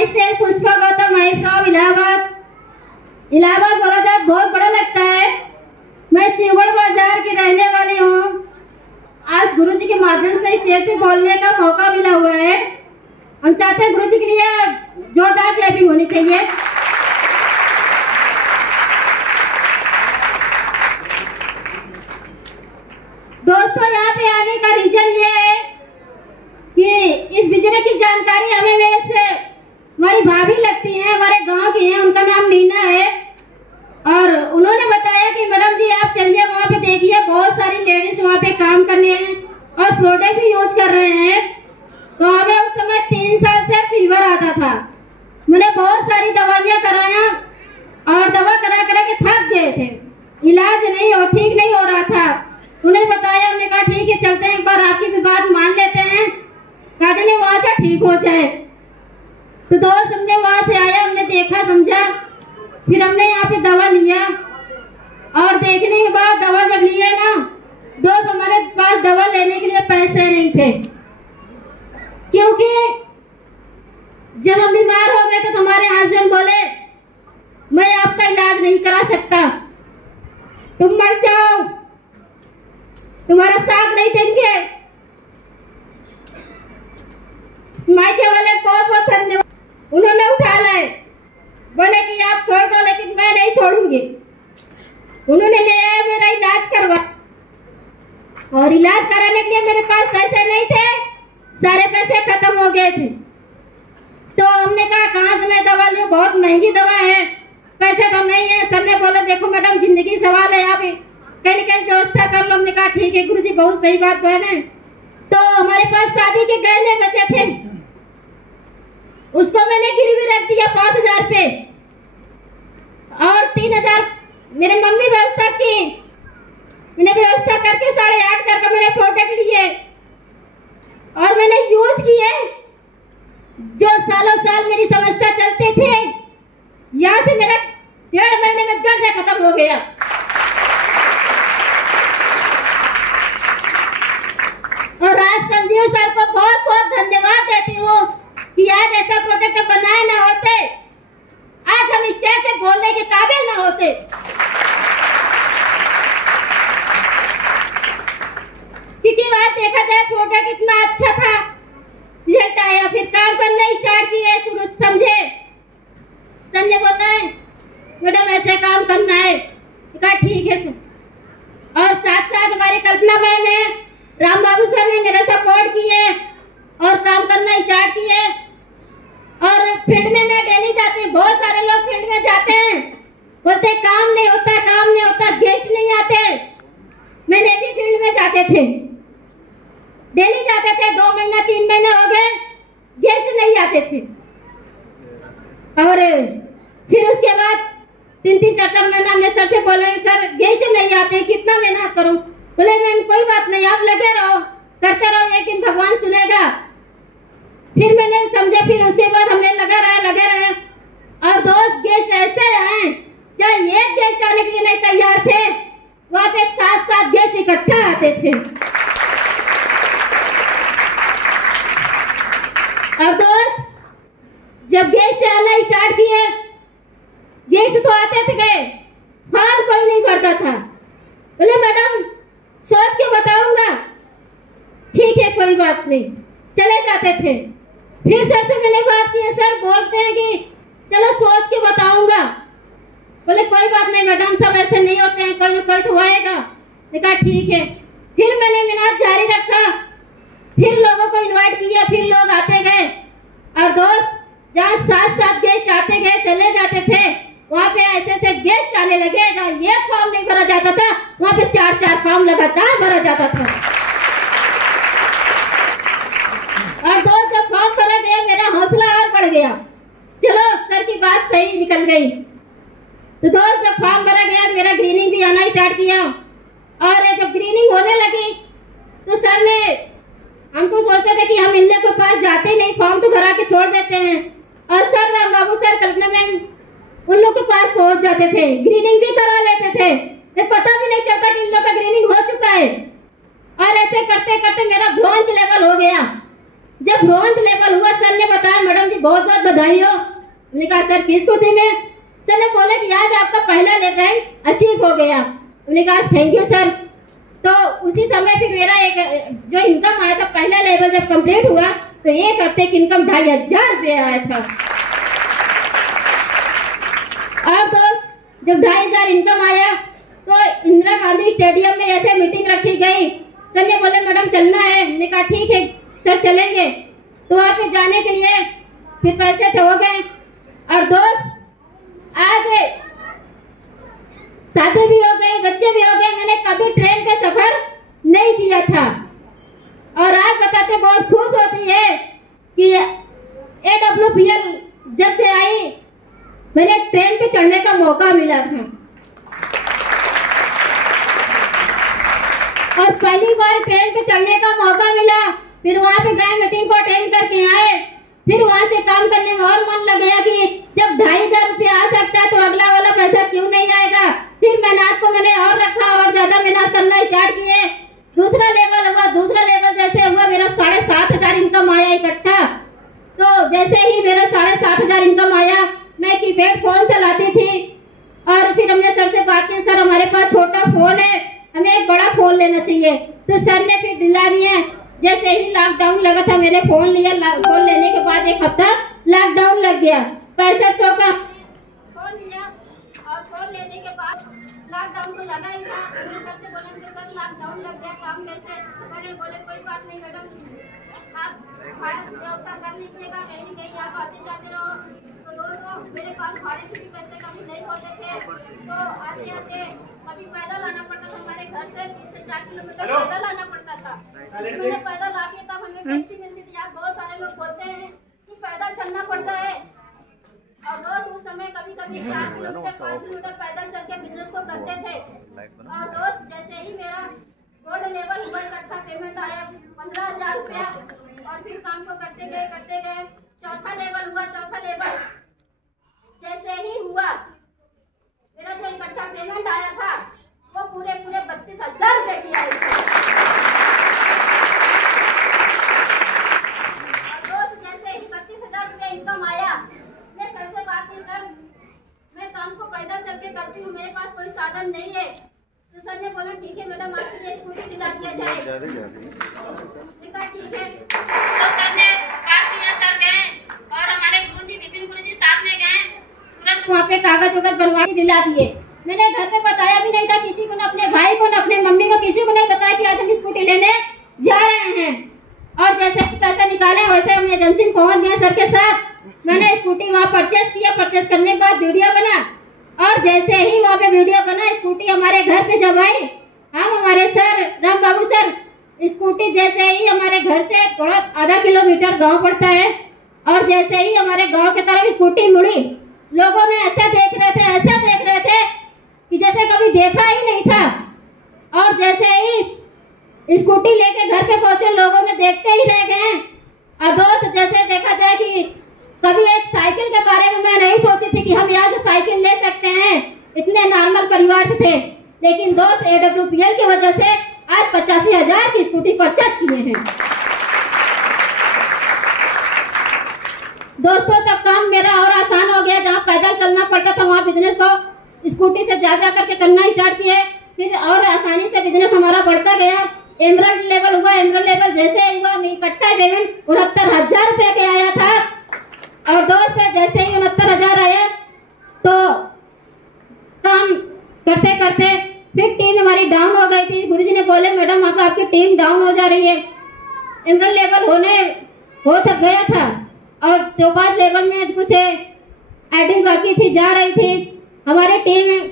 My self Pushpa Gautam, my from Allahabad. Allahabad Balaghat बहुत बड़ा लगता है। मैं शिवगढ़ बाजार की रहने वाली हूँ। आज गुरुजी के माध्यम से स्टेज पे बोलने का मौका मिला हुआ है। हम चाहते हैं गुरुजी के लिए जोरदार क्लैपिंग होनी चाहिए। दोस्तों, यहाँ पे आने का रीजन ये है कि इस बिजनेस की जानकारी हमें वैसे हमारी भाभी लगती हैं, हमारे गांव की हैं, उनका नाम मीना है। और उन्होंने बताया कि मैडम जी आप चलिए वहाँ पे देखिए, बहुत सारी लेडीज वहाँ पे काम करने हैं और प्रोडक्ट भी यूज कर रहे हैं। तो हमें उस समय 3 साल से फीवर आता था। मैंने बहुत सारी दवाइयाँ कराया और दवा करा करा के थक गए थे, इलाज ठीक नहीं हो रहा था। उन्हें बताया, हमने कहा ठीक है चलते हैं, एक बार आपकी भी बात मान लेते हैं, काजने वहाँ से ठीक हो जाए। तो दोस्त हमने वहाँ से आया, हमने देखा समझा, फिर हमने यहाँ पे दवा लिया और देखने के बाद दवा जब लिए ना दोस्त, हमारे पास दवा लेने के लिए पैसे नहीं थे, क्योंकि जब हम बीमार हो गए तो हमारे हस्बैंड बोले मैं आपका इलाज नहीं करा सकता, तुम मर जाओ, तुम्हारा साथ नहीं देंगे। मायके वाले बहुत बहुत धन्यवाद, उन्होंने उठा लाए, बोले कि आप छोड़ दो, लेकिन मैं नहीं छोड़ूंगी। उन्होंने ले आया, मेरा इलाज करवा, और इलाज कराने के लिए मेरे पास पैसे नहीं थे, सारे पैसे खत्म हो गए थे। तो हमने कहा कहाँ से मैं दवा लूं, बहुत महंगी दवा है, पैसे तो नहीं है। सबने बोला देखो मैडम जिंदगी सवाल है, आप कहीं कहीं व्यवस्था कर लो। हमने कहा ठीक है गुरुजी, बहुत सही बात कह रहे हैं। तो हमारे पास शादी के गहने बचे थे, उसको मैंने गिरवी रख दिया 5,000 पे, और 3,000 मेरे मम्मी व्यवस्था की। मैंने व्यवस्था करके 8.5 करके मैंने प्रोडक्ट लिए और मैंने यूज किए। जो सालों साल मेरी समस्या चलते थे, यहाँ से मेरा 1.5 महीने में जड़ से खत्म हो गया। और आज संजीव सर को बहुत बहुत धन्यवाद देती हूँ कि आज ऐसा प्रोडक्ट बनाए ना होते, आज हम स्टेज से बोलने के काबिल ना होते। क्योंकि आज देखा जाए प्रोडक्ट इतना अच्छा था, रिजल्ट आया, फिर काम करना स्टार्ट किए, शुरू समझे। संजय बोलता है मैडम ऐसे काम करना है, कहा ठीक है सर। और साथ साथ हमारी कल्पना मैम है, राम बाबू सर ने मेरा सपोर्ट किए और काम करना स्टार्ट किए। और फील्ड में मैं डेली जाती हूँ, बहुत सारे लोग फील्ड में जाते हैं, बोलते काम नहीं होता, काम नहीं होता, गेस्ट नहीं आते। मैंने भी फील्ड में जाते थे, डेली जाते थे, 2 महीना 3 महीने हो गए, गेस्ट नहीं आते थे। और फिर उसके बाद 3-3 4 महीना हमने सर से बोले सर गेस्ट नहीं आते, कितना मेहनत करूं। बोले मैम कोई बात नहीं, आप लगे रहो, करते रहो, एक दिन भगवान सुनेगा। फिर मैंने समझा, फिर उसके बाद हमने लगे रहे। और दोस्त गेस्ट ऐसे आए, चाहे एक गेस्ट आने के लिए नहीं तैयार थे, वहाँ पे 7-7 गेस्ट इकट्ठा आते थे। अब दोस्त जब गेस्ट आना स्टार्ट किए, गेस्ट तो आते थे गए, फॉर्म कोई नहीं भरता था। बोले मैडम सोच के बताऊंगा, ठीक है कोई बात नहीं, चले जाते थे। फिर सर से मैंने बात की, सर बोलते हैं कि चलो सोच के बताऊंगा। बोले कोई बात नहीं मैडम, सब ऐसे नहीं होते हैं, कोई ना कोई तो आएगा। कहा ठीक है। फिर मैंने मेहनत जारी रखा, फिर लोगों को इनवाइट किया, फिर लोग आते गए। और दोस्त जहाँ 7-7 गेस्ट आते गए, चले जाते थे, वहाँ पे ऐसे गेस्ट आने लगे, जहाँ एक फॉर्म नहीं भरा जाता था, वहाँ पे 4-4 फॉर्म लगातार भरा जाता था। और दोस्त जब फॉर्म भरा गया, मेरा हौसला और बढ़ गया, चलो सर की बात सही निकल गई। तो दोस्त जब फॉर्म भरा गया, मेरा ग्रीनिंग भी आना स्टार्ट किया। और जब ग्रीनिंग होने लगी तो सर ने, हम तो सोचते थे कि हम इन लोग के पास जाते नहीं, फॉर्म तो भरा के छोड़ देते हैं। और सर राम बाबू सर, कल्पना मैम, उन लोग के पास पहुंच जाते थे, ग्रीनिंग भी करा लेते थे, तो पता भी नहीं चलता कि इन लोग का ग्रीनिंग हो चुका है। और ऐसे करते करते मेरा ब्रॉन्ज लेवल हो गया। जब ब्रॉन्ज लेवल हुआ सर ने बताया मैडम जी बहुत बहुत बधाई हो। हमने कहा सर किस खुशी में? सर ने बोले कि आज आपका पहला लेवल अचीव हो गया। हमने कहा थैंक यू सर। तो उसी समय फिर मेरा एक जो इनकम आया था पहला लेवल जब कंप्लीट हुआ तो एक हफ्ते की इनकम 2500 रुपये आया था। और दोस्त जब 2500 इनकम आया तो इंदिरा गांधी स्टेडियम में ऐसे मीटिंग रखी गई। सर ने बोले मैडम चलना है। हमने कहा ठीक है सर चलेंगे। तो वहाँ पे जाने के लिए फिर पैसे हो गए। और दोस्त आज शादी भी हो गई, बच्चे भी हो गए। मैंने कभी ट्रेन पे सफर नहीं किया था और आज बताते बहुत खुश होती है कि AWPL जब से आई मैंने ट्रेन पे चढ़ने का मौका मिला था। और पहली बार ट्रेन पे चढ़ने का मौका मिला, फिर वहाँ पे गए, मीटिंग को अटेंड करके आए, फिर वहाँ से काम करने में और मन लग गया कि जब 2500 रुपया आ सकता है तो अगला वाला पैसा क्यों नहीं आएगा। फिर मेहनत को मैंने और रखा और ज्यादा मेहनत करना स्टार्ट किए। दूसरा लेवल हुआ, दूसरा लेवल जैसे हुआ मेरा 7500 इनकम आया इकट्ठा। तो जैसे ही मेरा 7500 इनकम आया मैं कीपैड फोन चलाती थी और फिर हमने सर से बात की, सर हमारे पास छोटा फोन है, हमें एक बड़ा फोन लेना चाहिए। तो सर ने फिर दिला दिया। जैसे ही लॉकडाउन लगा था मैंने फोन लिया। फोन लेने के बाद एक हफ्ता लॉकडाउन लग गया। 6500 का फोन लिया और फोन लेने के बाद लॉकडाउन तो लगा ही था। मैं सर से बोला कि सर लॉकडाउन लग गया, काम कैसे? मैंने बोले कोई बात नहीं मैडम, आप भाड़ा की व्यवस्था कर लीजिएगा, कहीं न कहीं आप आते जाते रहो। तो मेरे पास भाड़े के भी पैसे कभी नहीं होते थे, तो आते आते कभी पैदल आना पड़ता था। हमारे घर से 3 से 4 किलोमीटर पैदल आना पड़ता था। मैंने पैदल आके तब हमें टैक्सी मिलती थी। आज बहुत सारे लोग बोलते हैं कि पैदल चलना पड़ता है। और दोस्त उस समय कभी कभी 4 किलोमीटर 5 किलोमीटर पैदल चल के बिजनेस को करते थे। और दोस्त जैसे ही मेरा गोल्ड लेवल हुआ, इकट्ठा पेमेंट आया 15000 रुपया और फिर काम को करते गए। चौथा लेवल हुआ। चौथा लेवल जैसे ही हुआ मेरा जो इकट्ठा पेमेंट आया था वो पूरे 32,000 रुपए की आई थी। और दोस्त जैसे ही 32,000 रुपया इनकम आया मैं सर से बात की, सर मैं काम को पैदल चल के करती हूँ, मेरे पास कोई साधन नहीं है। तो सर ने बोला ठीक है मैडम आपके लिए स्कूटी दिला दिया जाए। ठीक है। तो सर ने बात किया, सर गए और हमारे गुरुजी विपिन गुरुजी साथ में गए, तुरंत वहाँ पे कागज वगज बनवा के दिला दिए। मैंने घर पे बताया भी नहीं था किसी को, न अपने भाई को, न अपने मम्मी को, किसी को नहीं बताया कि आज हम स्कूटी लेने जा रहे हैं। और जैसे ही पैसा निकाले वैसे हम एजेंसी में पहुँच गए सर के साथ। मैंने स्कूटी वहाँ परचेस किया। परचेस करने के बाद वीडियो बना और जैसे ही वहाँ पे वीडियो बना स्कूटी हमारे घर पे जब आई, हम हमारे सर राम बाबू सर स्कूटी जैसे ही हमारे घर से थोड़ा आधा किलोमीटर गांव पड़ता है और जैसे ही हमारे गांव की तरफ स्कूटी मुड़ी, लोगों ने ऐसा देख रहे थे कि जैसे कभी देखा ही नहीं था। और जैसे ही स्कूटी लेके घर पे पहुंचे लोगों ने देखते ही रह गए। और दोस्त जैसे देखा जाए कि कभी एक साइकिल के बारे में मैं नहीं सोची थी कि हम यहाँ से साइकिल ले सकते हैं, इतने नॉर्मल परिवार से थे। लेकिन दोस्त AWPL की वजह से आज 85,000 की स्कूटी परचेस किए हैं। दोस्तों तब काम मेरा और आसान हो गया। जहाँ पैदल चलना पड़ता था वहाँ बिजनेस को स्कूटी से जा करके करना स्टार्ट किए। फिर और आसानी से बिजनेस हमारा बढ़ता गया। एमरल्ड लेवल हुआ। एमरल्ड लेवल जैसे हुआ इकट्ठा पेमेंट 69,000 रुपये के आया था। और दोस्त जैसे ही 69,000 आया तो काम करते करते फिर टीम हमारी डाउन हो गई थी। गुरुजी ने बोले मैडम अब आपकी टीम डाउन हो जा रही है। एमरल्ड लेवल हो तक गया था और तो बाद लेवल में कुछ एडिंग बाकी थी, जा रही थी। हमारी टीम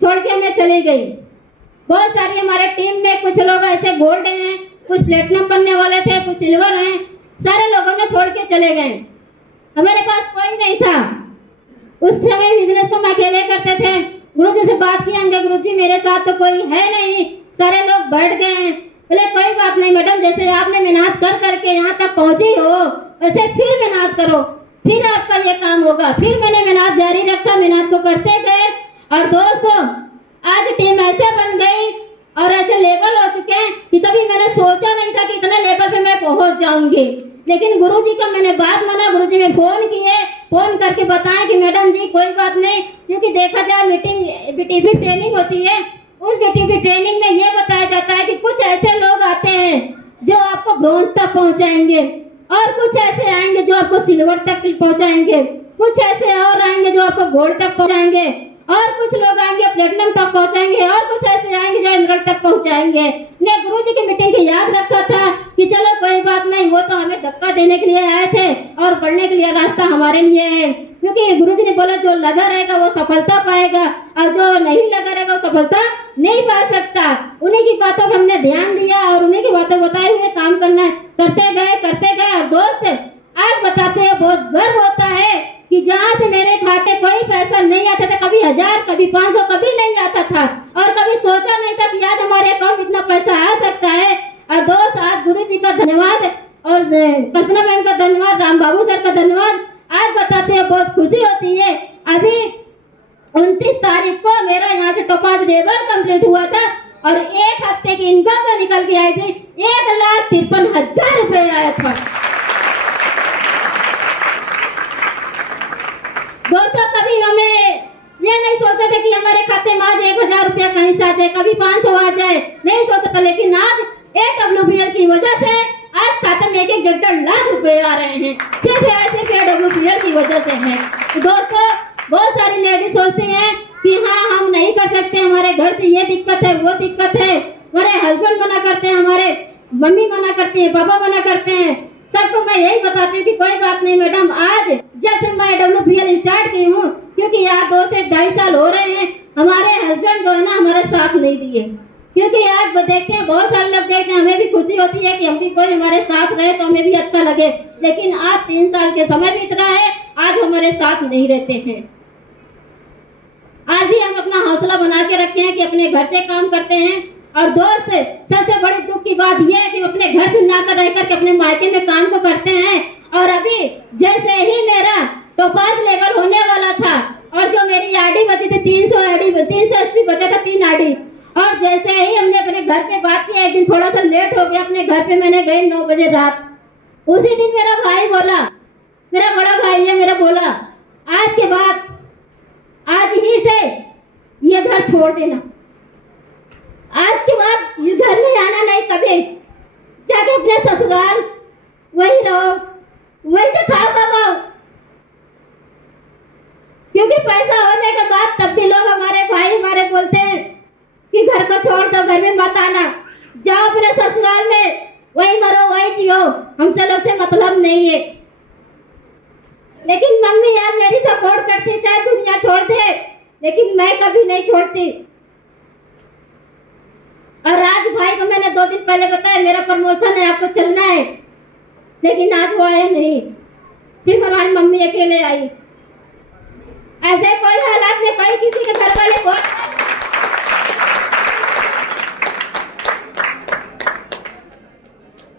छोड़ के हमें चली गई। बहुत सारी हमारे टीम में कुछ लोग ऐसे गोल्ड हैं, कुछ प्लेटिनम बनने वाले थे, कुछ सिल्वर हैं। सारे लोगों ने छोड़ के चले गए। हमारे पास कोई नहीं था। उस समय बिजनेस को हम अकेले करते थे। गुरुजी से बात की हमने, गुरुजी मेरे साथ तो कोई है नहीं, सारे लोग बैठ गए हैं। बोले कोई बात नहीं मैडम, जैसे आपने मेहनत कर करके यहाँ तक पहुंची हो वैसे फिर मेहनत करो, फिर आपका ये काम होगा। फिर मैंने मेहनत जारी रखा, मेहनत को करते गए। और दोस्तों आज टीम ऐसे बन गई और ऐसे लेवल हो चुके हैं कि कभी मैंने सोचा नहीं था कि इतना लेवल पे मैं पहुंच जाऊंगी। लेकिन गुरुजी का मैंने बात माना। गुरुजी में फोन किए, फोन करके बताएं कि मैडम जी कोई बात नहीं, क्योंकि देखा जाए मीटिंग बीटीपी ट्रेनिंग होती है, उस बीटीपी ट्रेनिंग में ये बताया जाता है कि कुछ ऐसे लोग आते हैं जो आपको ब्रोंज तक पहुंचाएंगे, और कुछ ऐसे आएंगे जो आपको सिल्वर तक पहुंचाएंगे, कुछ ऐसे और आएंगे जो आपको गोल्ड तक पहुंचाएंगे, और कुछ लोग आएंगे प्लेटिनम तक पहुंचाएंगे, और कुछ ऐसे आएंगे जो एमरल्ड तक पहुंचाएंगे। ने गुरुजी की मीटिंग की याद रखा था कि चलो कोई बात नहीं, वो तो हमें धक्का देने के लिए आए थे और बढ़ने के लिए रास्ता हमारे लिए है, क्योंकि गुरुजी ने बोला जो लगा रहेगा वो सफलता पाएगा, और जो नहीं लगा रहेगा वो सफलता नहीं पा सकता। उन्हीं की बातों पर हमने ध्यान दिया और उन्हीं की बातें बताए हुए काम करना करते गए। और दोस्त आज बताते हैं बहुत गर्व होता है कि जहाँ से मेरे खाते कोई पैसा नहीं आता था, कभी 1000 कभी 500 कभी नहीं आता था, और कभी सोचा नहीं था कि आज हमारे अकाउंट में इतना पैसा आ सकता है। और दोस्त आज गुरुजी का धन्यवाद और कल्पना मैम का धन्यवाद, राम बाबू सर का धन्यवाद। आज बताते हैं बहुत खुशी होती है। अभी 29 तारीख को मेरा यहाँ से टोपाज लेवल कंप्लीट हुआ था और एक हफ्ते की इनकम जो निकल के आई थी 1,53,000 रुपए आया था। दोस्तों कभी हमें ये नहीं सोचते थे कि हमारे खाते में आज 1,000 रुपया कहीं से आ जाए, कभी 500 आ जाए, नहीं सोचता, लेकिन आज AWPL की वजह से आज खाते में 1-1.5 लाख रुपए आ रहे हैं, सिर्फ AWPL की वजह से है। तो दोस्तों बहुत सारी लेडीज सोचती हैं कि हाँ हम नहीं कर सकते, हमारे घर से ये दिक्कत है वो दिक्कत है, हमारे हस्बैंड मना करते हैं, हमारे मम्मी मना करती है, पापा मना करते हैं। सबको मैं यही बताती हूँ कि कोई बात नहीं मैडम, आज जब से मैं AWPL स्टार्ट की हूँ, क्योंकि यार 2 से 2.5 साल हो रहे हैं, हमारे हस्बैंड जो है ना हमारे साथ नहीं दिए, क्योंकि आज देखते हैं बहुत सारे लोग देखते हैं, हमें भी खुशी होती है कि हम भी कोई हमारे साथ रहे तो हमें भी अच्छा लगे, लेकिन आज 3 साल के समय बीत रहा है, आज हमारे साथ नहीं रहते हैं। आज भी हम अपना हौसला बना के रखे हैं कि अपने घर से काम करते हैं। और दोस्त सबसे बड़ी दुख की बात यह है कि अपने घर से ना कर रह करके अपने मायके में काम को करते हैं। और अभी जैसे ही मेरा टोपाज लेवल होने वाला था और जो मेरी आईडी बची थी 300 SP बचा था 3 आईडी, और जैसे ही हमने अपने घर पे बात किया, एक दिन थोड़ा सा लेट हो गया अपने घर पे, मैंने गई 9 बजे रात, उसी दिन मेरा भाई बोला, मेरा बड़ा भाई है मेरा, बोला आज के बाद आज ही से ये घर छोड़ देना, आज के बाद इस घर में आना नहीं, कभी जाके अपने ससुराल वही रहो, वही से खाओ कमाओ, क्योंकि पैसा होने के बाद तब भी लोग हमारे भाई हमारे बोलते हैं कि घर को छोड़ दो, घर में मत आना, जाओ अपने ससुराल में, वही मरो वही जियो, हमसे लोग से मतलब नहीं है। लेकिन मम्मी यार मेरी सपोर्ट करती, चाहे दुनिया छोड़ दे, लेकिन मैं कभी नहीं छोड़ती। और राज भाई को मैंने 2 दिन पहले बताया मेरा प्रमोशन है, आपको चलना है, लेकिन आज वो आए नहीं, सिर्फ हमारी मम्मी अकेले आई। ऐसे कोई हालात में कोई किसी के घर वाले बहुत,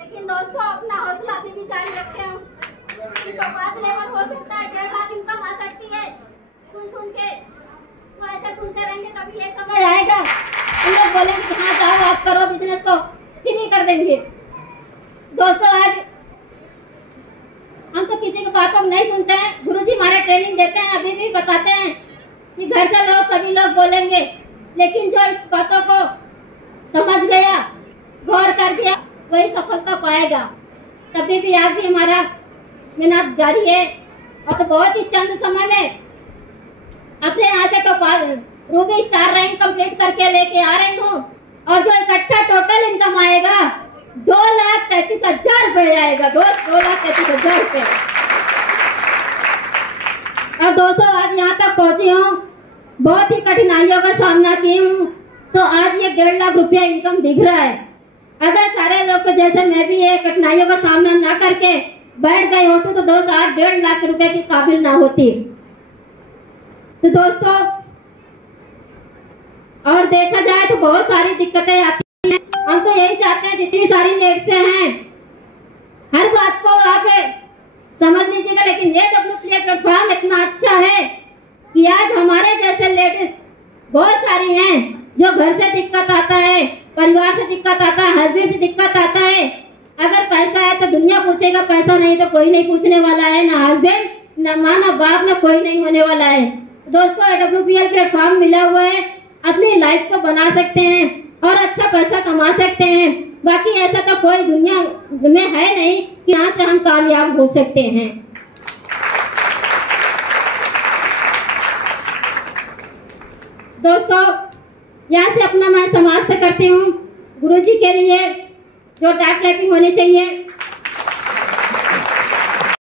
लेकिन दोस्तों अपना हौसला अभी भी जारी रखे हैं। 5 लेवल हो सकता है, 1.5 लाख इनकम आ सकती है, सुन के तो ऐसे सुनते रहेंगे, कभी ये समय आएगा उन लोग बोलेंगे कि हाँ जाओ आप करो बिजनेस को, फ्री कर देंगे। दोस्तों आज हम तो किसी की बातों को नहीं सुनते हैं, गुरुजी हमारे ट्रेनिंग देते हैं, अभी भी बताते हैं कि घर से लोग सभी लोग बोलेंगे, लेकिन जो इस बातों को समझ गया, गौर कर दिया, वही सफलता पाएगा। तभी भी आज भी हमारा मेहनत जारी है और बहुत ही चंद समय में अपने यहाँ से तो रूबी स्टार रैंक कंप्लीट करके लेके आ रही हूँ, और जो इकट्ठा टोटल इनकम आएगा 2,33,000 रुपए आएगा, 2,33,000 रुपए। और दोस्तों आज यहाँ तक पहुंची हूँ, बहुत ही कठिनाइयों का सामना की हूँ, तो आज ये 1.5 लाख रुपया इनकम दिख रहा है। अगर सारे लोग को जैसे मैं भी ये कठिनाइयों का सामना ना करके बैठ गई होती तो दोस्त आज 1.5 लाख रुपए की काबिल ना होती। तो दोस्तों और देखा जाए तो बहुत सारी दिक्कतें आती हैं, हम तो यही चाहते हैं जितनी सारी लेडीज हैं हर बात को आप समझ लीजिएगा, लेकिन AWPL प्लेटफॉर्म इतना अच्छा है कि आज हमारे जैसे लेडीज बहुत सारी हैं जो घर से दिक्कत आता है, परिवार से दिक्कत आता है, हस्बैंड से दिक्कत आता है, अगर पैसा है तो दुनिया पूछेगा, पैसा नहीं तो कोई नहीं पूछने वाला है, ना हस्बैंड, ना माँ, ना बाप, ना कोई नहीं होने वाला है। दोस्तों AWPL प्लेटफॉर्म मिला हुआ है, अपनी लाइफ को बना सकते हैं और अच्छा पैसा कमा सकते हैं। बाकी ऐसा तो कोई दुनिया में है नहीं कि यहाँ से हम कामयाब हो सकते हैं। दोस्तों यहाँ से अपना मैं समाप्त करती हूँ। गुरुजी के लिए जो टाइप टाइपिंग होनी चाहिए